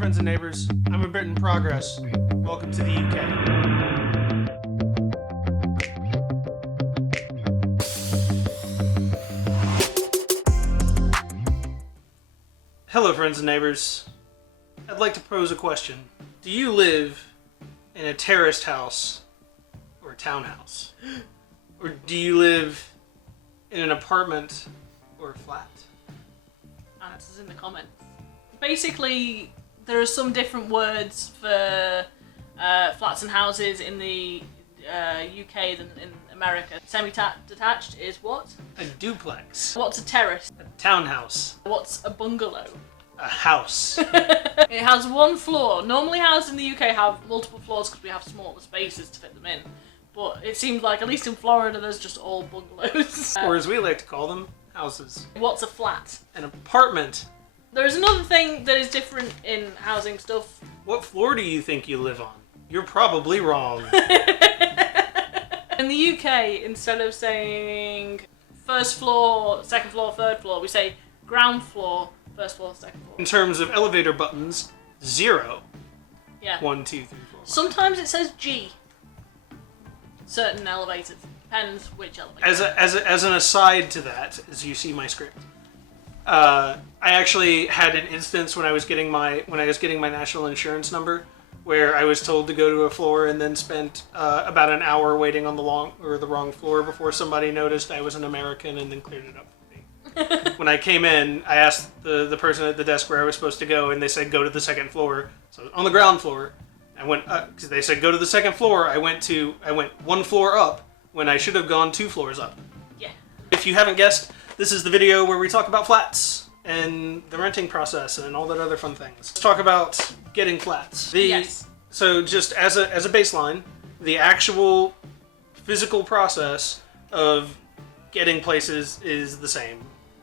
friends and neighbors. I'm a Brit in progress. Welcome to the UK. Hello, friends and neighbors. I'd like to pose a question. Do you live in a terraced house or a townhouse? Or do you live in an apartment or a flat? Answers in the comments. Basically, there are some different words for flats and houses in the UK than in America. Semi-detached is what? A duplex. What's a terrace? A townhouse. What's a bungalow? A house. It has one floor. Normally houses in the UK have multiple floors because we have smaller spaces to fit them in. But it seems like, at least in Florida, there's just all bungalows. Or as we like to call them, houses. What's a flat? An apartment. There's another thing that is different in housing stuff. What floor do you think you live on? You're probably wrong. In the UK, instead of saying first floor, second floor, third floor, we say ground floor, first floor, second floor. In terms of elevator buttons, 0. Yeah. 1, 2, 3, 4. Sometimes it says G. Certain elevators. Depends which elevator. As an aside to that, as you see my script, I actually had an instance when I was getting my national insurance number, where I was told to go to a floor and then spent about an hour waiting on the wrong floor before somebody noticed I was an American and then cleared it up for me. When I came in, I asked the person at the desk where I was supposed to go, and they said go to the second floor. So on the ground floor, I went because they said go to the second floor. I went one floor up when I should have gone 2 floors up. Yeah. If you haven't guessed, this is the video where we talk about flats and the renting process and all that other fun things. Let's talk about getting flats. Yes. So just as a baseline, the actual physical process of getting places is the same.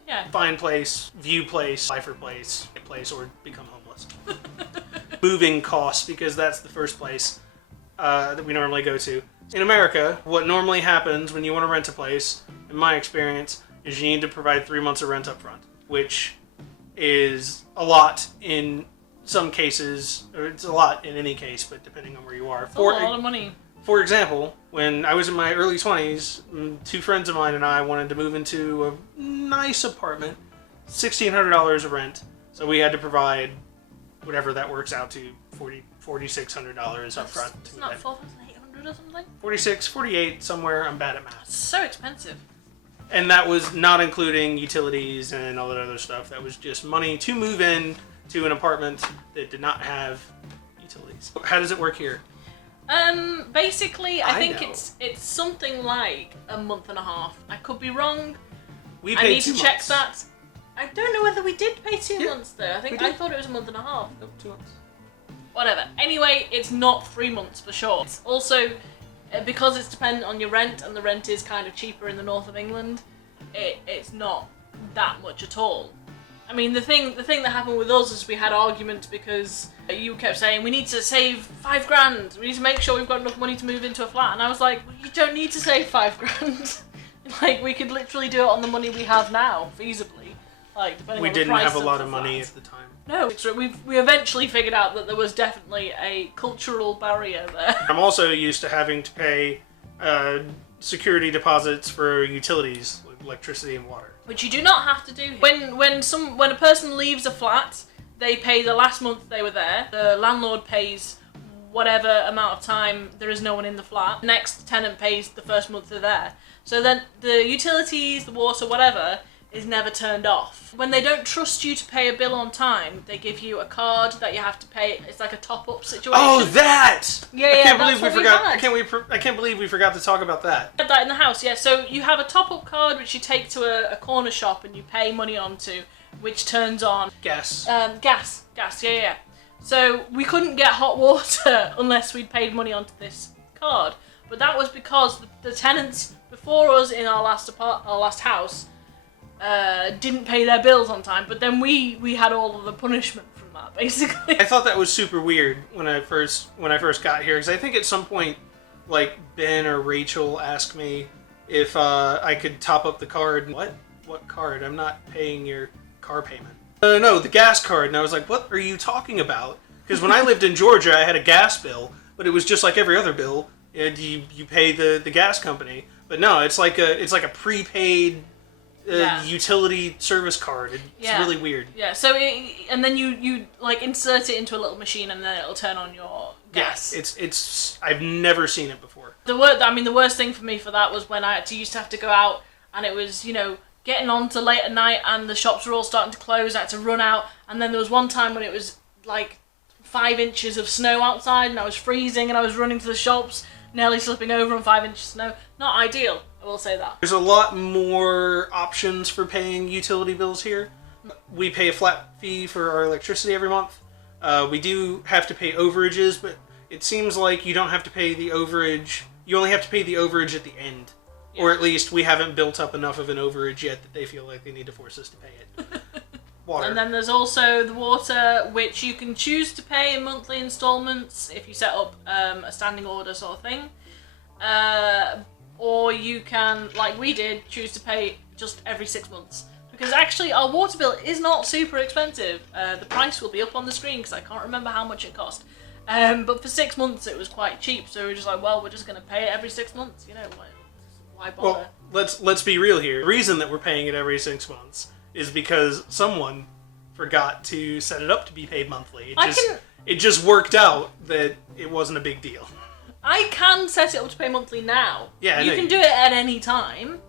Yeah. Find place, view place, apply for place, get place, or become homeless. Moving costs, because that's the first place that we normally go to. In America, what normally happens when you want to rent a place, in my experience, is you need to provide 3 months of rent up front, which is a lot in some cases, or it's a lot in any case, but depending on where you are. It's a lot of money. For example, when I was in my early 20s, 2 friends of mine and I wanted to move into a nice apartment, $1,600 of rent, so we had to provide whatever that works out to, $4,600 up front. It's not 4,800 or something? 46, 48, somewhere. I'm bad at math. It's so expensive. And that was not including utilities and all that other stuff. That was just money to move in to an apartment that did not have utilities. How does it work here? Basically, I think know. it's something like a month and a half. I could be wrong. We I paid need 2 to check months. that. I don't know whether we did pay 2 Yeah, months though. we I did. thought it was a month and a half. Nope, 2 months. Whatever. Anyway, it's not 3 months for sure. It's also, because it's dependent on your rent, and the rent is kind of cheaper in the north of England, it's not that much at all. I mean, the thing that happened with us is we had arguments because you kept saying we need to save $5,000. We need to make sure we've got enough money to move into a flat, and I was like, well, you don't need to save $5,000. Like, we could literally do it on the money we have now, feasibly. Like, depending We on the didn't price have a of lot the of money flat. at the time. No, so we eventually figured out that there was definitely a cultural barrier there. I'm also used to having to pay security deposits for utilities, like electricity and water. Which you do not have to do. When a person leaves a flat, they pay the last month they were there. The landlord pays whatever amount of time there is no one in the flat. The next tenant pays the first month they're there. So then the utilities, the water, whatever, is never turned off. When they don't trust you to pay a bill on time, they give you a card that you have to pay. It's like a top-up situation. Oh, that! Yeah, I can't believe that's we what we forgot. had. I can't believe we forgot to talk about that. Had that in the house, yeah. So you have a top-up card which you take to a corner shop and you pay money onto, which turns on Gas. gas, yeah. So we couldn't get hot water unless we'd paid money onto this card. But that was because the tenants before us in our last house didn't pay their bills on time. But then we had all of the punishment from that, basically. I thought that was super weird when I first got here, because I think at some point, like, Ben or Rachel asked me if I could top up the card. What card? I'm not paying your car payment. No, the gas card. And I was like, what are you talking about? Because when I lived in Georgia, I had a gas bill, but it was just like every other bill. You pay the gas company, but no, it's like a prepaid utility service card. It's really weird. Yeah. So and then you like insert it into a little machine, and then it'll turn on your gas. Yes, it's I've never seen it before. The worst thing for me for that was when I used to have to go out, and it was getting on to late at night, and the shops were all starting to close. I had to run out, and then there was one time when it was like 5 inches of snow outside, and I was freezing, and I was running to the shops, nearly slipping over on 5 inches of snow. Not ideal, I will say that. There's a lot more options for paying utility bills here. We pay a flat fee for our electricity every month. We do have to pay overages, but it seems like you don't have to pay the overage. You only have to pay the overage at the end. Yeah. Or at least we haven't built up enough of an overage yet that they feel like they need to force us to pay it. Water. And then there's also the water, which you can choose to pay in monthly installments if you set up a standing order sort of thing. Or you can, like we did, choose to pay just every 6 months. Because actually our water bill is not super expensive. The price will be up on the screen because I can't remember how much it cost. But for 6 months it was quite cheap, so we were just like, well, we're just going to pay it every 6 months, why bother? Well, let's be real here. The reason that we're paying it every 6 months is because someone forgot to set it up to be paid monthly. It just worked out that it wasn't a big deal. I can set it up to pay monthly now. Yeah, you can do it at any time.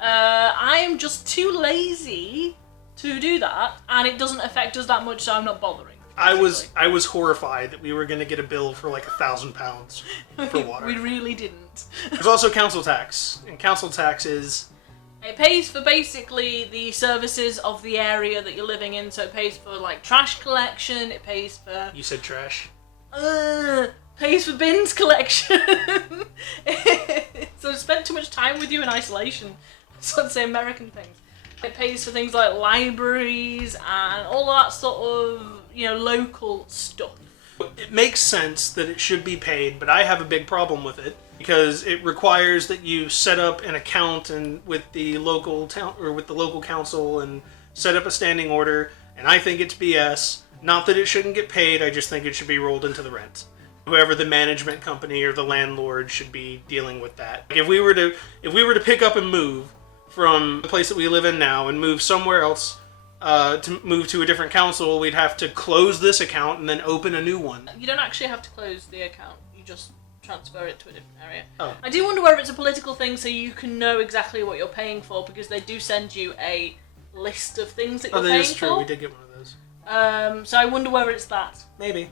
I am just too lazy to do that, and it doesn't affect us that much, so I'm not bothering. I was horrified that we were going to get a bill for like £1,000 for water. We really didn't. There's also council tax, and council tax is... It pays for basically the services of the area that you're living in, so it pays for like trash collection, it pays for... You said trash? Pays for bins collection. So I spent too much time with you in isolation. So I'd say American things. It pays for things like libraries and all that sort of, local stuff. It makes sense that it should be paid, but I have a big problem with it because it requires that you set up an account and with the local town or with the local council and set up a standing order. And I think it's BS. Not that it shouldn't get paid. I just think it should be rolled into the rent. Whoever the management company or the landlord should be dealing with that. If we were to pick up and move from the place that we live in now and move somewhere else, to move to a different council, we'd have to close this account and then open a new one. You don't actually have to close the account. You just transfer it to a different area. Oh. I do wonder whether it's a political thing so you can know exactly what you're paying for, because they do send you a list of things that you're paying for. That is true. We did get one of those. So I wonder whether it's that. Maybe.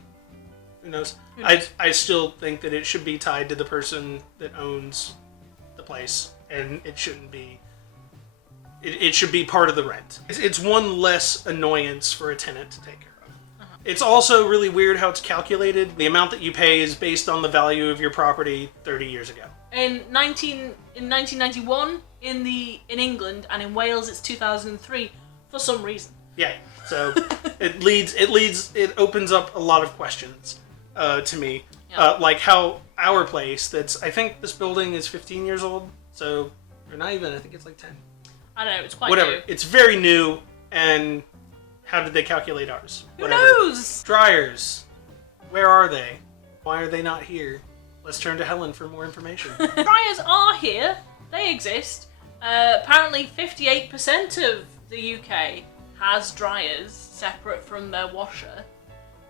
Who knows? I still think that it should be tied to the person that owns the place, and it shouldn't be... It should be part of the rent. It's one less annoyance for a tenant to take care of. Uh-huh. It's also really weird how it's calculated. The amount that you pay is based on the value of your property 30 years ago. In 1991, in England, and in Wales it's 2003, for some reason. Yeah, so it opens up a lot of questions to me. Yeah. Like how our place, I think this building is 15 years old, so, or not even, I think it's like 10. I don't know, it's quite Whatever. new. It's very new, and how did they calculate ours? Who knows? Dryers. Where are they? Why are they not here? Let's turn to Helen for more information. Dryers are here. They exist. Apparently 58% of the UK has dryers separate from their washer.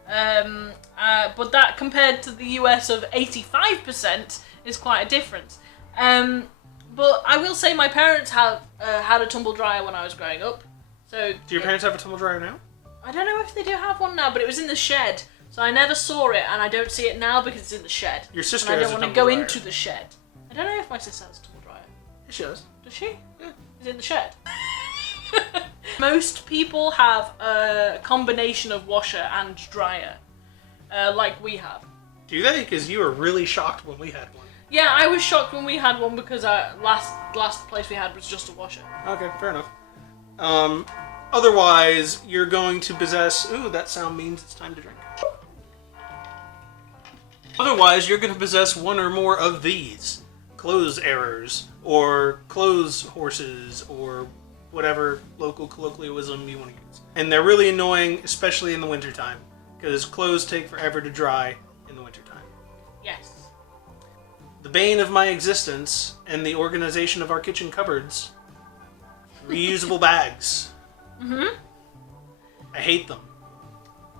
But that compared to the US of 85% is quite a difference. But I will say my parents have had a tumble dryer when I was growing up. So do your parents have a tumble dryer now? I don't know if they do have one now, but it was in the shed. So I never saw it, and I don't see it now because it's in the shed. Your sister and has I don't a want to tumble go dryer. into the shed. I don't know if my sister has a tumble dryer. Yeah, she does. Does she? Yeah. Is it in the shed? Most people have a combination of washer and dryer, like we have. Do they? Because you were really shocked when we had one. Yeah, I was shocked when we had one because our last place we had was just a washer. Okay, fair enough. Otherwise, you're going to possess... Ooh, that sound means it's time to drink. Otherwise, you're going to possess one or more of these. Clothes errors, or clothes horses, or whatever local colloquialism you want to use. And they're really annoying, especially in the wintertime. because clothes take forever to dry in the wintertime. Yes. The bane of my existence and the organization of our kitchen cupboards. Reusable bags. Mm-hmm. I hate them.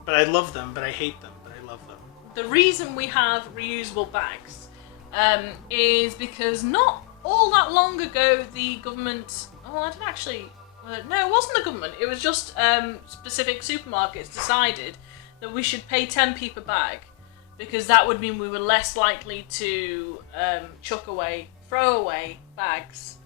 But I love them, but I hate them, but I love them. The reason we have reusable bags is because not all that long ago the government... Oh, I didn't actually... no, it wasn't the government. It was just specific supermarkets decided that we should pay 10p per bag because that would mean we were less likely to throw away bags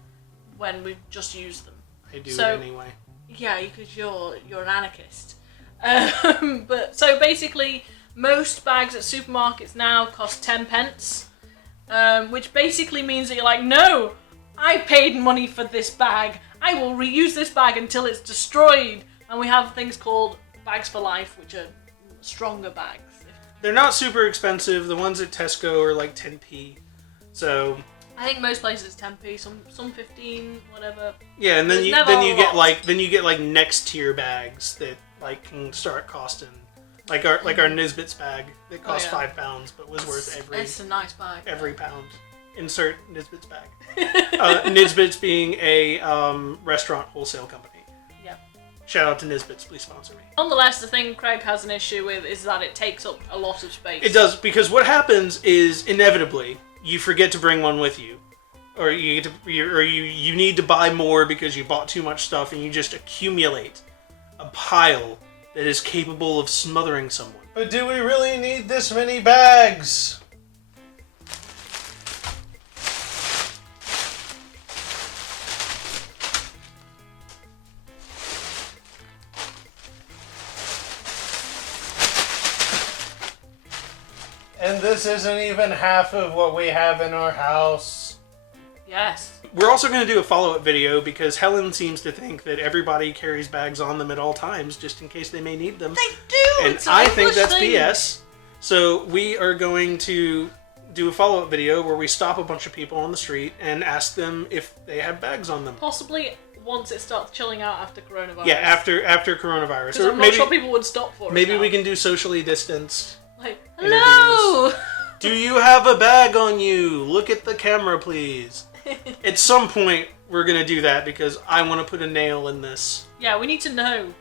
when we've just used them. I do it anyway. Yeah, because you're an anarchist. But so basically, most bags at supermarkets now cost 10 pence, which basically means that you're like, no, I paid money for this bag. I will reuse this bag until it's destroyed. And we have things called bags for life, which are stronger bags. They're not super expensive. The ones at Tesco are like 10p. So I think most places 10p, some 15, whatever. yeah, and then you get like next tier bags that like can start costing like our Nisbets bag that cost £5 but was worth It's a nice bag. every pound. Insert Nisbets bag. Nisbets being a restaurant wholesale company. Yeah. Shout out to Nisbets, please sponsor me. Nonetheless, the thing Craig has an issue with is that it takes up a lot of space. It does, because what happens is inevitably you forget to bring one with you, or you need to buy more because you bought too much stuff, and you just accumulate a pile that is capable of smothering someone. But do we really need this many bags? And this isn't even half of what we have in our house. Yes. We're also going to do a follow-up video because Helen seems to think that everybody carries bags on them at all times just in case they may need them. They do! And I think that's BS. So we are going to do a follow-up video where we stop a bunch of people on the street and ask them if they have bags on them. Possibly once it starts chilling out after coronavirus. Yeah, after coronavirus. Because I'm not sure people would stop for it. Maybe we can do socially distanced. Like, hello! Do you have a bag on you? Look at the camera, please. At some point, we're going to do that because I want to put a nail in this. Yeah, we need to know.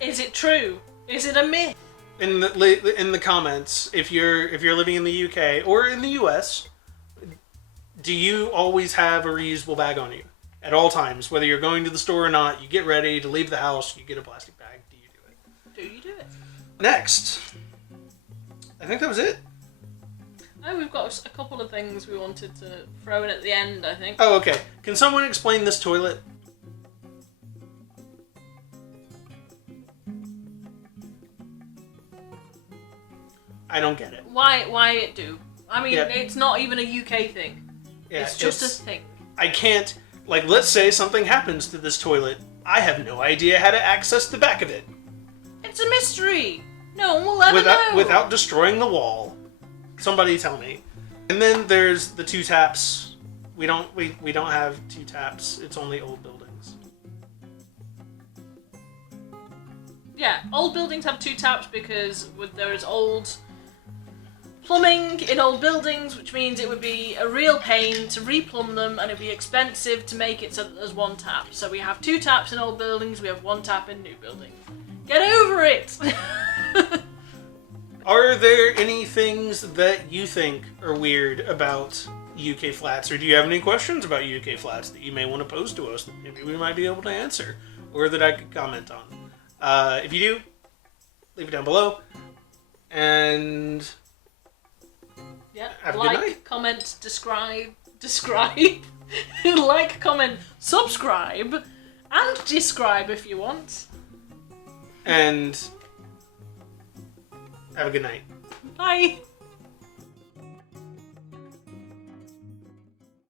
Is it true? Is it a myth? In the comments, if you're living in the UK or in the US, do you always have a reusable bag on you at all times? Whether you're going to the store or not, you get ready to leave the house, you get a plastic bag. Do you do it? Do you do it? Next. I think that was it. Oh, we've got a couple of things we wanted to throw in at the end, I think. Oh, okay. Can someone explain this toilet? I don't get it. Why it do? I mean, Yeah. it's not even a UK thing. Yeah, it's just a thing. I can't... Like, let's say something happens to this toilet. I have no idea how to access the back of it. It's a mystery. No one will ever know. Without destroying the wall. Somebody tell me. And then there's the two taps. We don't have two taps. It's only old buildings. Yeah, old buildings have two taps because there is old plumbing in old buildings, which means it would be a real pain to replumb them and it'd be expensive to make it so that there's one tap. So we have two taps in old buildings, we have one tap in new buildings. Get over it! Are there any things that you think are weird about UK flats, or do you have any questions about UK flats that you may want to pose to us that maybe we might be able to answer, or that I could comment on? If you do, leave it down below, and Yeah, have a good night. like, comment, describe, like, comment, subscribe, and describe if you want. And have a good night. Bye!